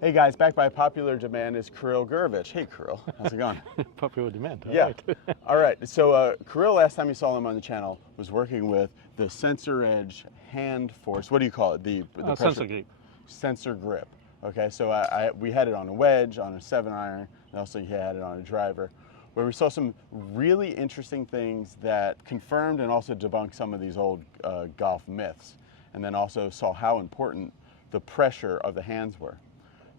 Hey guys, back by popular demand is Kirill Gurevich. Hey Kirill, how's it going? Popular demand. Yeah. Right. All right. So Kirill, last time you saw him on the channel, was working with the sensor edge hand force. What do you call it? The Sensor grip. Sensor grip. Okay. So we had it on a wedge, on a 7-iron, and also he had it on a driver, where we saw some really interesting things that confirmed and also debunked some of these old golf myths, and then also saw how important the pressure of the hands were.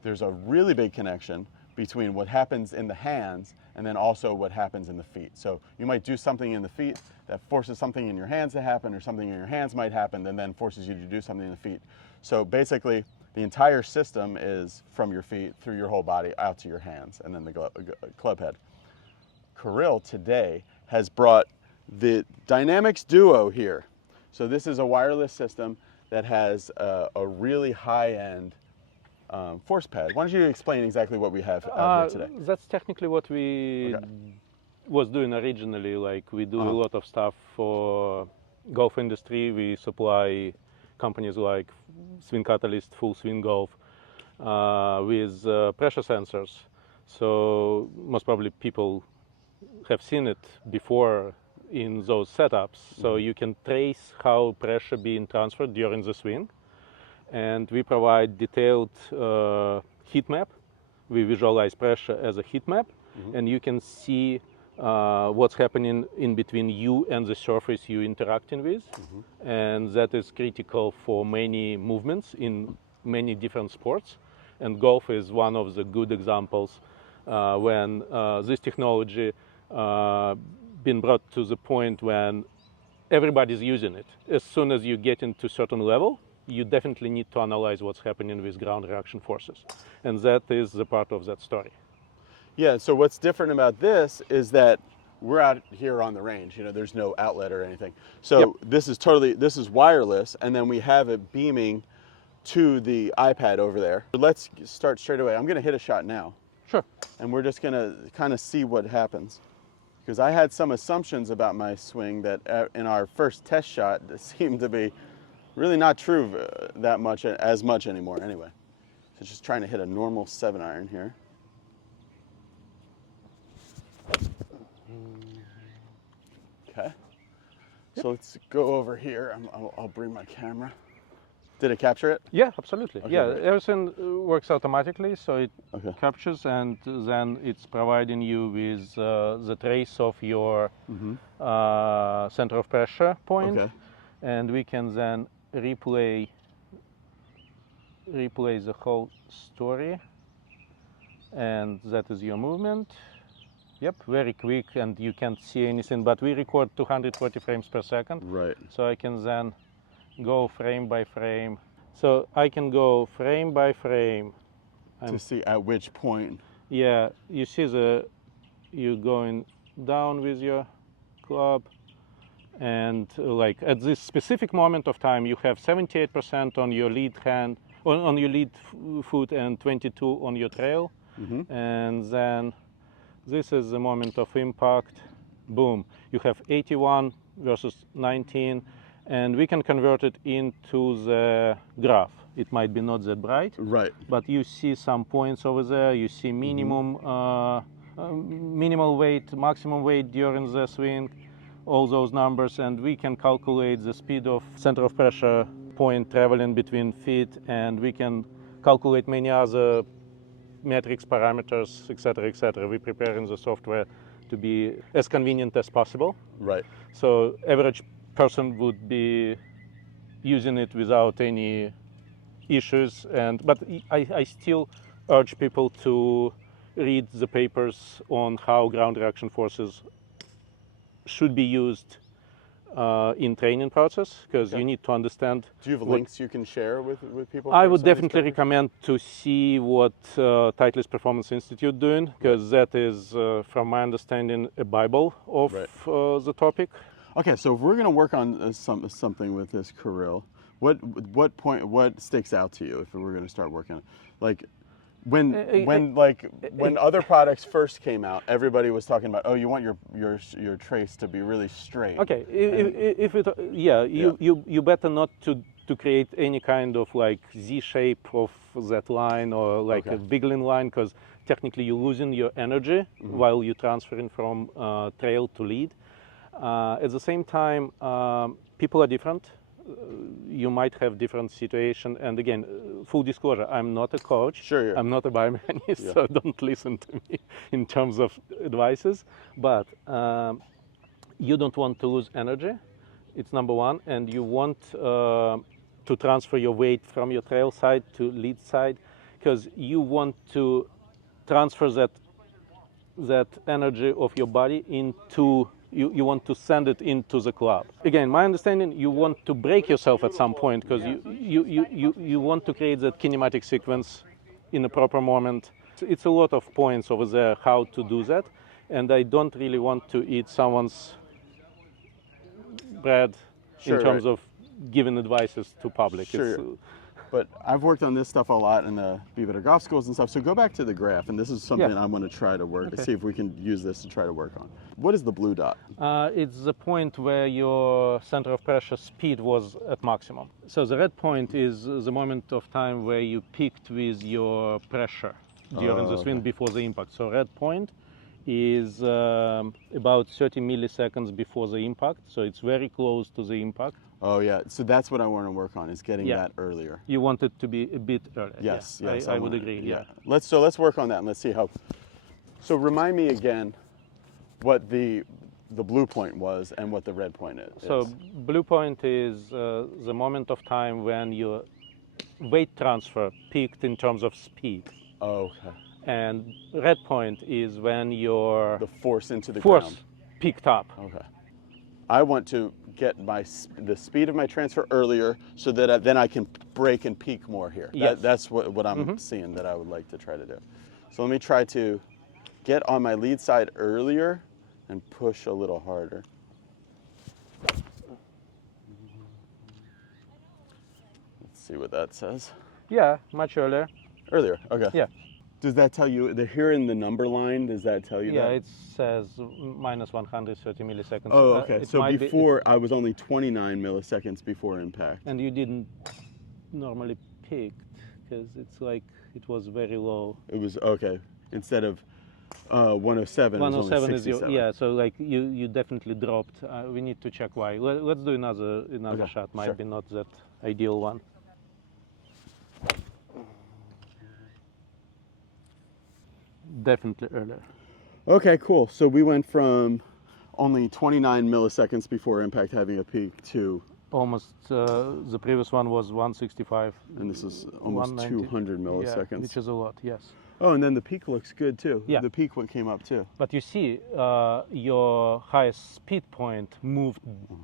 There's a really big connection between what happens in the hands and then also what happens in the feet. So you might do something in the feet that forces something in your hands to happen, or something in your hands might happen and then forces you to do something in the feet. So basically, the entire system is from your feet through your whole body out to your hands and then the club head. Kirill today has brought the Dynamix Duo here. So this is a wireless system that has a really high-end force pad. Why don't you explain exactly what we have out here today? That's technically what we was doing originally. Like we do a lot of stuff for golf industry. We supply companies like Swing Catalyst, Full Swing Golf with pressure sensors. So most probably people have seen it before in those setups. So you can trace how pressure being transferred during the swing. And we provide detailed heat map. We visualize pressure as a heat map, and you can see what's happening in between you and the surface you're interacting with. And that is critical for many movements in many different sports. And golf is one of the good examples when this technology been brought to the point when everybody's using it. As soon as you get into a certain level, you definitely need to analyze what's happening with ground reaction forces. And that is the part of that story. Yeah, so what's different about this is that we're out here on the range, there's no outlet or anything. So this is wireless, and then we have it beaming to the iPad over there. Let's start straight away. I'm gonna hit a shot now. Sure. And we're just gonna kind of see what happens. Because I had some assumptions about my swing that in our first test shot seemed to be really not true as much anymore anyway. So just trying to hit a normal 7-iron here. Okay. So let's go over here. I'll bring my camera. Did it capture it? Yeah, absolutely. Okay, yeah, great. everything works automatically, so it captures, and then it's providing you with the trace of your center of pressure point, and we can then replay the whole story, and that is your movement. Yep, very quick, and you can't see anything, but we record 240 frames per second. Right. So I can then go frame by frame. So I can go frame by frame. To see at which point. Yeah, you see you're going down with your club, and like at this specific moment of time, you have 78% on your lead hand, on your lead foot, and 22 on your trail. And then this is the moment of impact. Boom. You have 81 versus 19, and we can convert it into the graph. It might be not that bright, right? But you see some points over there. You see minimum, minimal weight, maximum weight during the swing, all those numbers, and we can calculate the speed of center of pressure point traveling between feet, and we can calculate many other metrics, parameters, etc., etc. We prepare in the software to be as convenient as possible. Right. So average person would be using it without any issues, but I still urge people to read the papers on how ground reaction forces should be used in training process, because you need to understand. Do you have links you can share with people? I would definitely recommend to see what Titleist Performance Institute doing, because that is, from my understanding, a bible of the topic. Okay, so if we're going to work on something with this Kirill, what sticks out to you if we're going to start working on it? Like when other products first came out, everybody was talking about, oh, you want your trace to be really straight. Okay, you better not to to create any kind of like Z shape of that line or like a wiggling line, because technically you're losing your energy while you're transferring from trail to lead. At the same time, people are different. You might have different situation. And again, full disclosure, I'm not a coach. Sure, yeah. I'm not a biomechanist, so don't listen to me in terms of advices. But you don't want to lose energy. It's number one. And you want to transfer your weight from your trail side to lead side, because you want to transfer that energy of your body into, you want to send it into the club. Again, my understanding, you want to break yourself at some point, because you want to create that kinematic sequence in the proper moment. It's a lot of points over there how to do that, and I don't really want to eat someone's bread in terms of giving advices to public. Sure. But I've worked on this stuff a lot in the Be Better Golf schools and stuff. So go back to the graph, and this is something I want to try to work, see if we can use this to try to work on. What is the blue dot? It's the point where your center of pressure speed was at maximum. So the red point is the moment of time where you peaked with your pressure during the swing before the impact. So red point is about 30 milliseconds before the impact. So it's very close to the impact. Oh yeah, so that's what I want to work on, is getting that earlier. You want it to be a bit earlier. Yes, yes, I would agree. Yeah. Let's work on that, and let's see how. So remind me again what the blue point was and what the red point is. So blue point is the moment of time when your weight transfer peaked in terms of speed. Oh, okay. And red point is when your the force into the ground peaked up. Okay. I want to get the speed of my transfer earlier, so that then I can break and peak more here. Yes. That's what I'm seeing that I would like to try to do. So let me try to get on my lead side earlier and push a little harder. Let's see what that says. Yeah, much earlier. Earlier, okay. Yeah. Does that tell you, here in the number line, does that tell you that? Yeah, it says minus 130 milliseconds. Oh, okay. So before, I was only 29 milliseconds before impact. And you didn't normally peak, because it's like, it was very low. It was, okay. Instead of 107, 107 it was only is 67. your, yeah, so like you definitely dropped. We need to check why. Let's do another shot. Might be not that ideal one. Definitely earlier. Okay, cool. So we went from only 29 milliseconds before impact having a peak to almost, the previous one was 165. And this is almost 200 milliseconds. Yeah, which is a lot, yes. Oh, and then the peak looks good too. Yeah. The peak one came up too. But you see, your highest speed point moved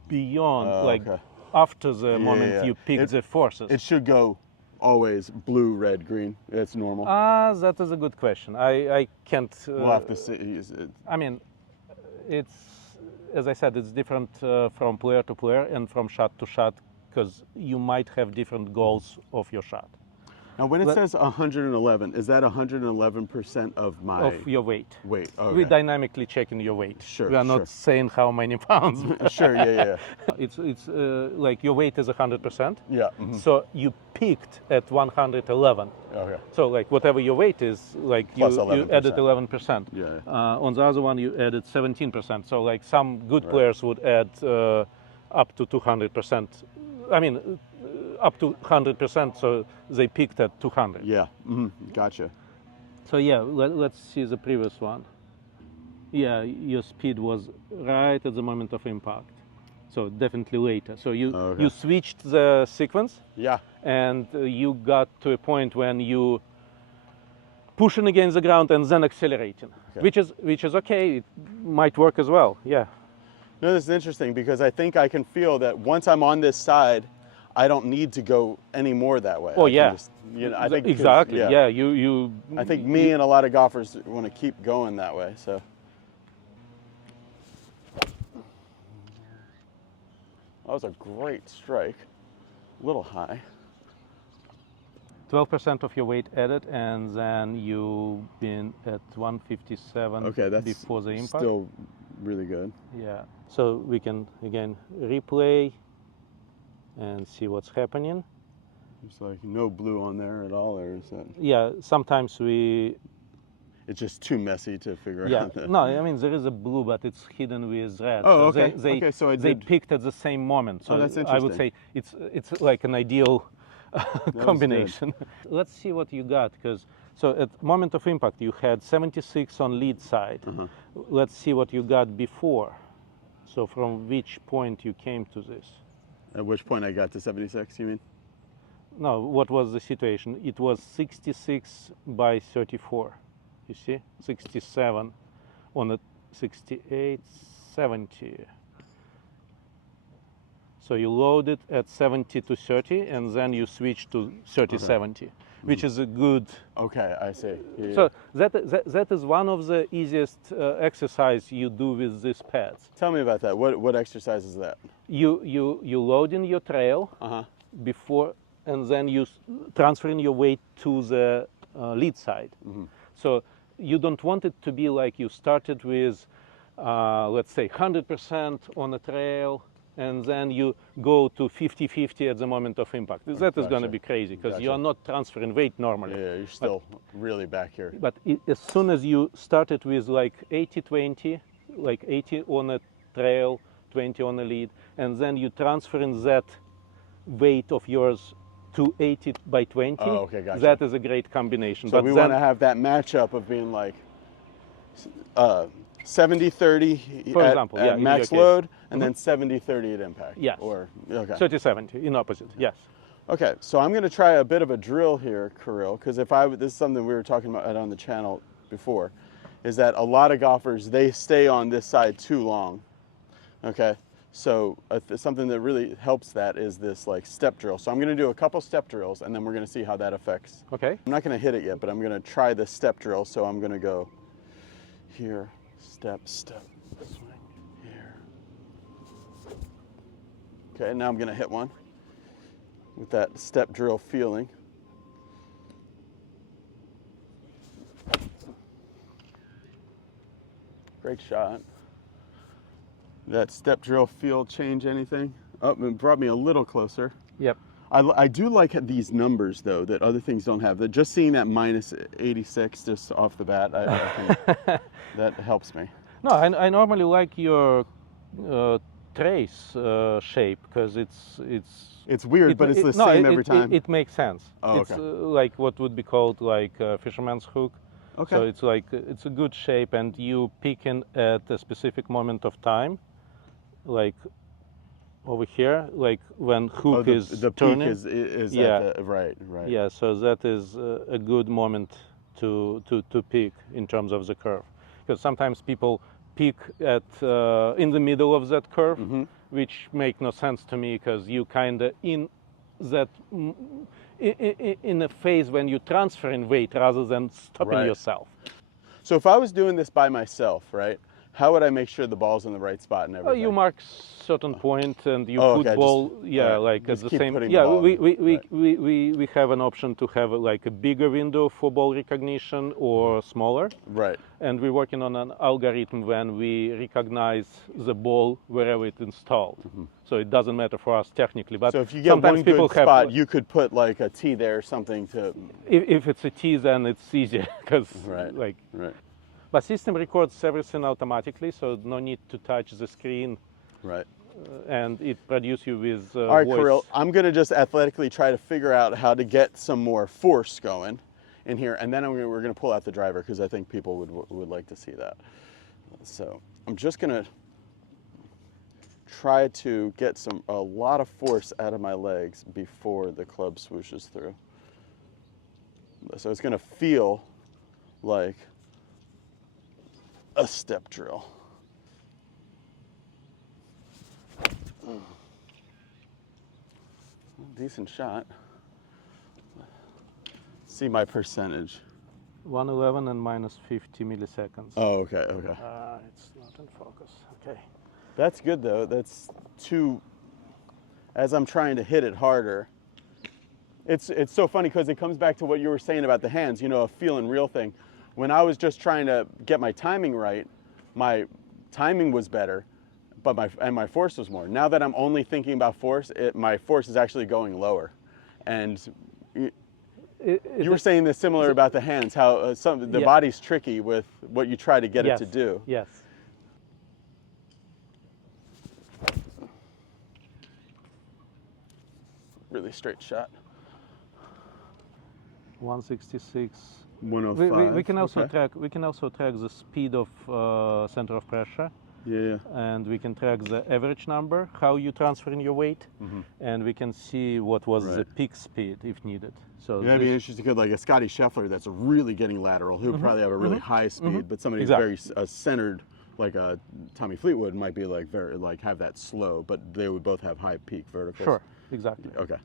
beyond, after the moment you picked the forces. It should go always blue, red, green. That's normal. That is a good question. I can't. We'll have to see. I mean, it's, as I said, it's different from player to player and from shot to shot, because you might have different goals of your shot. Now, when it says 111, is that 111% of my... Of your weight. Weight, okay. We're dynamically checking your weight. Sure, We are not saying how many pounds. Sure, yeah. It's like your weight is 100%. Yeah. So you peaked at 111. Okay. So like whatever your weight is, like you added 11%. Yeah. On the other one, you added 17%. So like some good players would add up to 200%. I mean, up to 100%, so they peaked at 200. Yeah, gotcha. So yeah, let's see the previous one. Yeah, your speed was right at the moment of impact. So definitely later. So you switched the sequence. Yeah. And you got to a point when you pushing against the ground and then accelerating, which is okay. It might work as well. Yeah. No, this is interesting, because I think I can feel that once I'm on this side, I don't need to go any more that way. Oh, yeah. I think exactly. Yeah. You. I think me and a lot of golfers want to keep going that way. So. That was a great strike. A little high. 12% of your weight added, and then you've been at 157 before the impact. Still really good. Yeah. So we can again replay. and see what's happening. It's like no blue on there at all, or is that? Yeah, sometimes we. It's just too messy to figure Yeah, out. no, I mean there is a blue, but it's hidden with red. Oh, So okay. They Okay, so I they did. picked at the same moment. So that's I would say interesting. it's like an ideal was combination. Let's see what you got, because so at moment of impact you had 76 on lead side. Let's see what you got before. So from which point you came to this? At which point I got to 76, you mean? No, what was the situation? It was 66 by 34. You see? 67 on a 68, 70. So you load it at 70 to 30 and then you switch to 30, 70, which is a good. Okay, I see. Yeah, So that is one of the easiest exercise you do with these pads. Tell me about that. What exercise is that? You load in your trail before, and then you transferring your weight to the lead side. So you don't want it to be like you started with, let's say, 100% on a trail, and then you go to 50-50 at the moment of impact. That is going to be crazy, because you are not transferring weight normally. Yeah, you're still really back here. But as soon as you started with like 80-20, like 80 on a trail, 20 on a lead, and then you transferring that weight of yours to 80 by 20, okay, gotcha. that is a great combination. So but we want to have that matchup of being like 70-30 For example, at in max your load, and then 70-30 at impact. Yes. Or, okay. 30-70 in opposite, yes. Okay, so I'm going to try a bit of a drill here, Kirill, because this is something we were talking about on the channel before, is that a lot of golfers, they stay on this side too long. Okay, so something that really helps that is this like step drill. So I'm going to do a couple step drills, and then we're going to see how that affects. Okay. I'm not going to hit it yet, but I'm going to try this step drill. So I'm going to go here, step, step, swing, here. Okay, now I'm going to hit one with that step drill feeling. Great shot. That step drill feel change anything? Oh, it brought me a little closer. Yep. I do like these numbers though that other things don't have. That just seeing that minus 86 just off the bat, I think that helps me. No, I normally like your trace shape, because It's weird, but it's the same every time. It makes sense. Oh, it's okay. Like what would be called like a fisherman's hook. Okay. So it's like it's a good shape, and you picking at a specific moment of time, like over here, like when hook is the turning. peak is Yeah. at the, right. Yeah, so that is a good moment to pick in terms of the curve, because sometimes people pick at in the middle of that curve, which make no sense to me, because you kind of in that in a phase when you transferring weight rather than stopping Right. yourself. So if I was doing this by myself, right? How would I make sure the ball's in the right spot and everything? You mark certain point and you Oh, put okay, ball, just- yeah, right, like just at the keep same. putting the Yeah, ball in. we have an option to have like a bigger window for ball recognition or smaller. Right. And we're working on an algorithm when we recognize the ball wherever it's installed. So it doesn't matter for us technically, but So if you get sometimes one people good have. spot, you could put like a tee there or something to. If it's a T, then it's easier because Right. like. Right. But system records everything automatically, so no need to touch the screen, Right. and it produces you with All right, voice. Kirill, I'm going to just athletically try to figure out how to get some more force going in here, and then we're going to pull out the driver, because I think people would like to see that. So I'm just going to try to get a lot of force out of my legs before the club swooshes through. So it's going to feel like a step drill. Decent shot. See my percentage. 111 and minus 50 milliseconds. Oh, okay, okay. It's not in focus. Okay. That's good though. That's as I'm trying to hit it harder. It's so funny because it comes back to what you were saying about the hands, a feel and real thing. When I was just trying to get my timing right, my timing was better, but my force was more. Now that I'm only thinking about force, my force is actually going lower. And you were saying this similar about the hands, how the body's tricky with what you try to get it to do. Yes. Really straight shot. 166. 105. We can also track. We can also track the speed of center of pressure. Yeah. And we can track the average number, how you transferring your weight, and we can see what was the peak speed if needed. So that'd be interesting because like a Scotty Scheffler that's really getting lateral, he'll probably have a really high speed, but somebody who's very centered, like a Tommy Fleetwood, might be like very have that slow, but they would both have high peak verticals. Sure, exactly. Okay.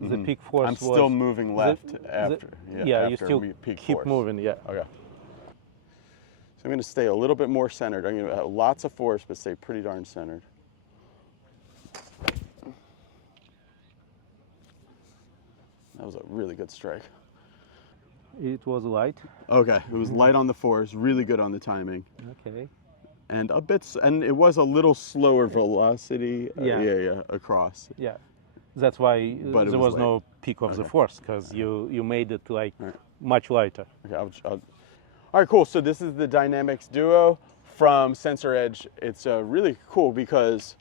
The peak force. I'm still moving left after. Yeah, after you still peak keep force. moving. Yeah. Okay. So I'm going to stay a little bit more centered. I'm going to have lots of force, but stay pretty darn centered. That was a really good strike. It was light. Okay, it was light on the force, really good on the timing. Okay. And it was a little slower velocity. Yeah. Across. Yeah. That's why there was late. no peak of the force, because you made it like much lighter. Okay, all right, cool. So this is the Dynamix Duo from Sensor Edge. It's really cool because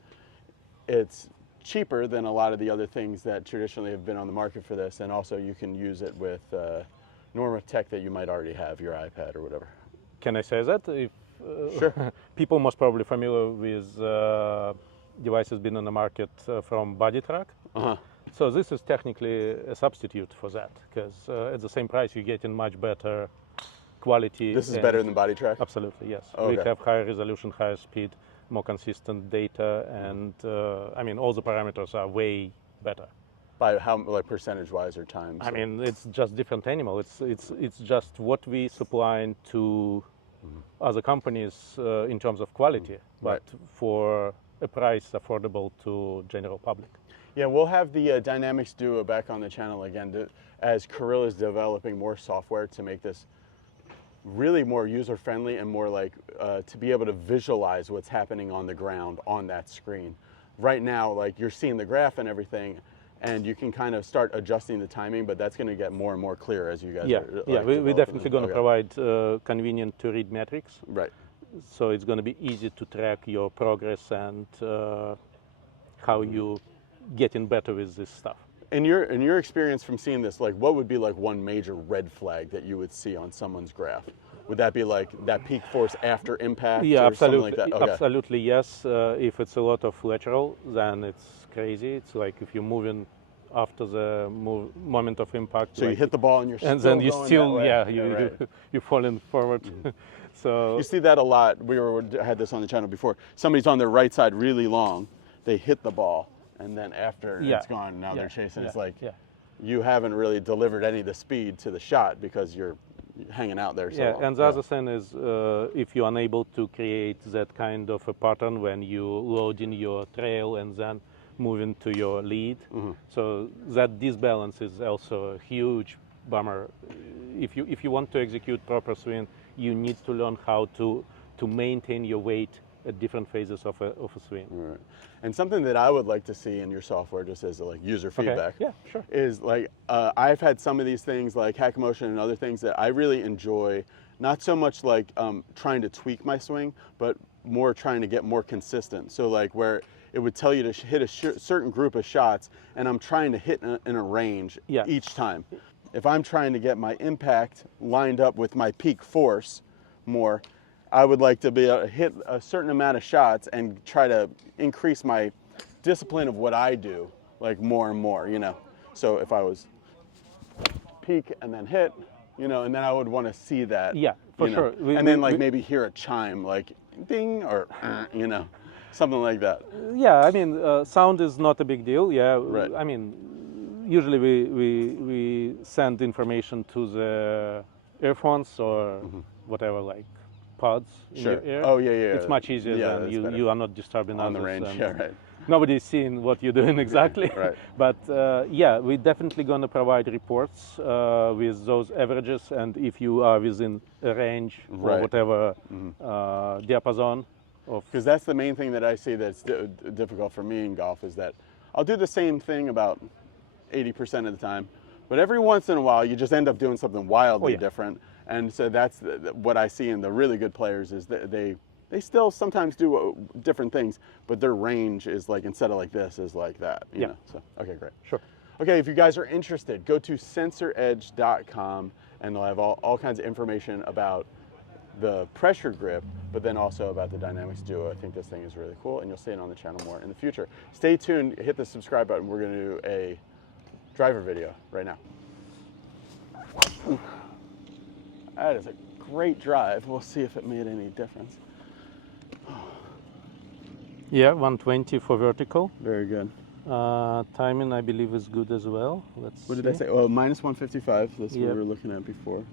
it's cheaper than a lot of the other things that traditionally have been on the market for this, and also you can use it with normal tech that you might already have, your iPad or whatever. Can I say that? If, sure. People most probably familiar with devices been on the market from BodyTrack. So this is technically a substitute for that, because at the same price you're getting much better quality. This is better than BodyTrack? Absolutely, yes. Okay. We have higher resolution, higher speed, more consistent data, and I mean, all the parameters are way better. By how, like percentage-wise or times? I mean, it's just different animal. It's just what we supplying to other companies in terms of quality, but for a price affordable to general public. Yeah, we'll have the Dynamix Duo back on the channel again as Kirill is developing more software to make this really more user-friendly and more like to be able to visualize what's happening on the ground on that screen. Right now, like you're seeing the graph and everything, and you can kind of start adjusting the timing, but that's going to get more and more clear as you guys are. Yeah, we're definitely going to provide convenient to read metrics. Right. So it's going to be easy to track your progress and how you getting better with this stuff. In your experience from seeing this, like what would be like one major red flag that you would see on someone's graph? Would that be like that peak force after impact? Yeah, or absolutely. Something like that? Okay. Absolutely, yes. If it's a lot of lateral, then it's crazy. It's like if you're moving after the moment of impact. So like, you hit the ball and you're still and then you going still, that way. you're falling forward. So you see that a lot. Had this on the channel before. Somebody's on their right side really long. They hit the ball, and then after it's gone, now they're chasing. It's like you haven't really delivered any of the speed to the shot because you're hanging out there so long. And the other thing is if you're unable to create that kind of a pattern when you load in your trail and then moving to your lead, so that disbalance is also a huge bummer. If you want to execute proper swing, you need to learn how to maintain your weight at different phases of a swing. Right. And something that I would like to see in your software, just as like user feedback, is like I've had some of these things like Hack Motion and other things that I really enjoy. Not so much like trying to tweak my swing, but more trying to get more consistent. So like where it would tell you to hit a certain group of shots, and I'm trying to hit in a range each time. If I'm trying to get my impact lined up with my peak force more, I would like to be able to hit a certain amount of shots and try to increase my discipline of what I do, like more and more, you know. So if I was peak and then hit, you know, and then I would want to see that. Yeah, for sure. And then like maybe hear a chime, like ding or, you know, something like that. Yeah, I mean, sound is not a big deal. Yeah, right. I mean, usually we send information to the earphones or whatever, like pods in your ear. Oh yeah. It's much easier than you are not disturbing on others. The range. Yeah, right. Nobody's seeing what you're doing exactly. Right. But yeah, we're definitely going to provide reports with those averages, and if you are within a range or whatever diapason of Because that's the main thing that I see that's difficult for me in golf is that I'll do the same thing about 80% of the time, but every once in a while you just end up doing something wildly different. And so that's what I see in the really good players is that they still sometimes do different things, but their range is like, instead of like this, is like that. You know? So, okay, great. Sure. Okay, if you guys are interested, go to sensoredge.com and they'll have all kinds of information about the pressure grip, but then also about the Dynamix Duo. I think this thing is really cool, and you'll see it on the channel more in the future. Stay tuned, hit the subscribe button. We're going to do a driver video right now. That is a great drive. We'll see if it made any difference. Yeah, 120 for vertical. Very good. Timing, I believe, is good as well. Let's What see. did I say? Well, minus 155. That's what we were looking at before.